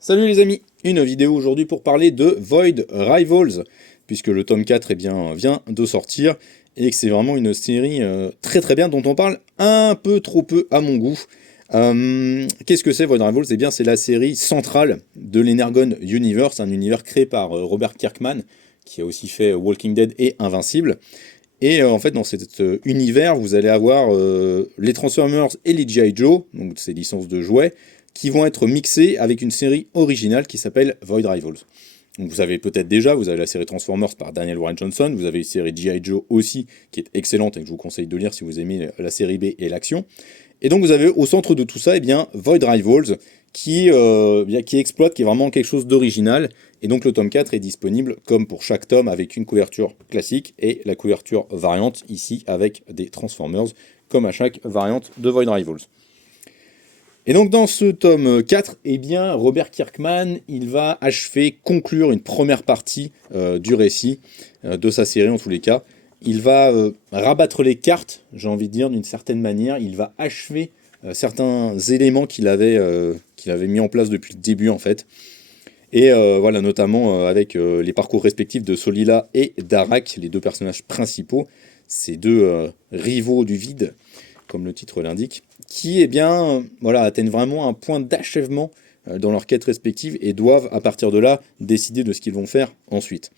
Salut les amis, une vidéo aujourd'hui pour parler de Void Rivals, puisque le tome 4 vient de sortir, et que c'est vraiment une série très très bien, dont on parle un peu trop peu à mon goût. Qu'est-ce que c'est Void Rivals? Eh bien c'est la série centrale de l'Energon Universe, un univers créé par Robert Kirkman, qui a aussi fait Walking Dead et Invincible. Et en fait, dans cet univers, vous allez avoir les Transformers et les G.I. Joe, donc ces licences de jouets, qui vont être mixés avec une série originale qui s'appelle Void Rivals. Donc vous avez peut-être déjà, vous avez la série Transformers par Daniel Warren Johnson, vous avez une série G.I. Joe aussi, qui est excellente et que je vous conseille de lire si vous aimez la série B et l'action. Et donc vous avez au centre de tout ça, eh bien, Void Rivals, qui exploite, qui est vraiment quelque chose d'original. Et donc le tome 4 est disponible comme pour chaque tome avec une couverture classique et la couverture variante ici avec des Transformers comme à chaque variante de Void Rivals. Et donc dans ce tome 4, eh bien, Robert Kirkman, il va conclure une première partie du récit de sa série en tous les cas. Il va rabattre les cartes, j'ai envie de dire d'une certaine manière. Il va achever certains éléments qu'il avait mis en place depuis le début en fait. Et voilà, notamment avec les parcours respectifs de Solila et Darak, les deux personnages principaux, ces deux rivaux du vide, comme le titre l'indique, qui voilà, atteignent vraiment un point d'achèvement dans leur quête respective et doivent, à partir de là, décider de ce qu'ils vont faire ensuite.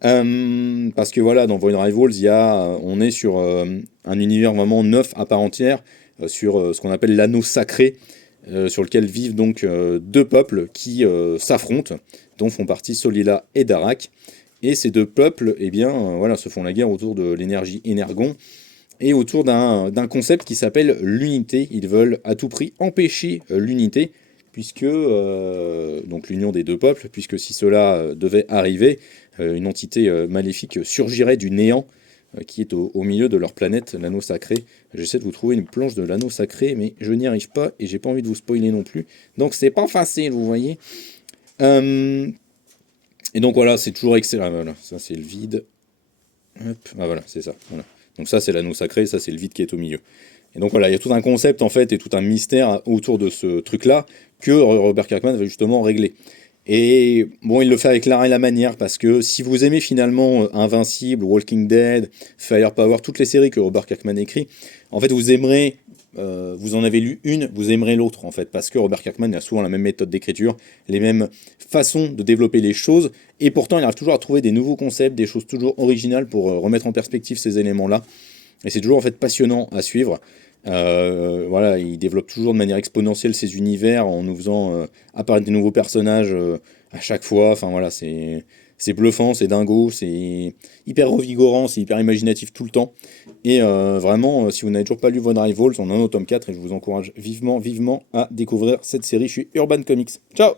Parce que voilà, dans Void Rivals, on est sur un univers vraiment neuf à part entière, sur ce qu'on appelle l'anneau sacré, sur lequel vivent donc deux peuples qui s'affrontent, dont font partie Solila et Darak. Et ces deux peuples voilà, se font la guerre autour de l'énergie Énergon et autour d'un concept qui s'appelle l'unité. Ils veulent à tout prix empêcher l'unité, puisque donc l'union des deux peuples, puisque si cela devait arriver, une entité maléfique surgirait du néant qui est au milieu de leur planète, l'anneau sacré. J'essaie de vous trouver une planche de l'anneau sacré, mais je n'y arrive pas et j'ai pas envie de vous spoiler non plus. Donc c'est pas facile, vous voyez. Euh, et donc voilà, c'est toujours excellent. Ah, voilà, ça c'est le vide. Hop, ah voilà, c'est ça. Voilà. Donc ça c'est l'anneau sacré, ça c'est le vide qui est au milieu. Et donc voilà, il y a tout un concept en fait et tout un mystère autour de ce truc-là que Robert Kirkman va justement régler. Et bon, il le fait avec l'art et la manière, parce que si vous aimez finalement Invincible, Walking Dead, Firepower, toutes les séries que Robert Kirkman écrit, en fait vous aimerez, vous en avez lu une, vous aimerez l'autre en fait, parce que Robert Kirkman a souvent la même méthode d'écriture, les mêmes façons de développer les choses, et pourtant il arrive toujours à trouver des nouveaux concepts, des choses toujours originales pour remettre en perspective ces éléments-là. Et c'est toujours en fait passionnant à suivre. Voilà, il développe toujours de manière exponentielle ses univers en nous faisant apparaître des nouveaux personnages à chaque fois. Enfin voilà, c'est bluffant, c'est dingo, c'est hyper revigorant, c'est hyper imaginatif tout le temps. Et vraiment, si vous n'avez toujours pas lu Von Rivals, on en est au tome 4 et je vous encourage vivement, vivement à découvrir cette série. Je suis Urban Comics. Ciao!